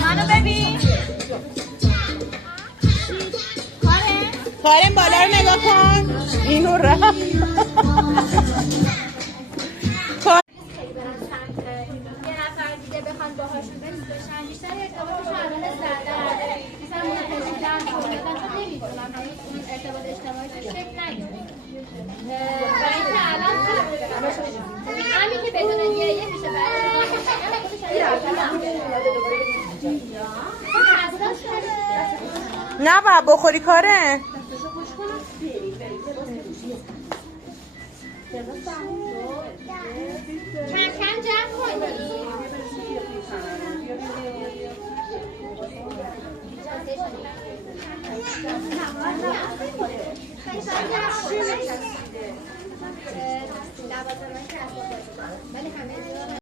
منو ببین. کارم بالا رو نگاه کن. اینو رفت. بخوان باهاشون بشن بیشتر ارتباطشون الان زده مثلا اون پرسیدن کاملا چون نمیدونم اون ارتباط اجتماعی شکل نگیره و اینکه الان همین که بدون یه میشه نه باید بخوری کاره. کم کم جمع کنی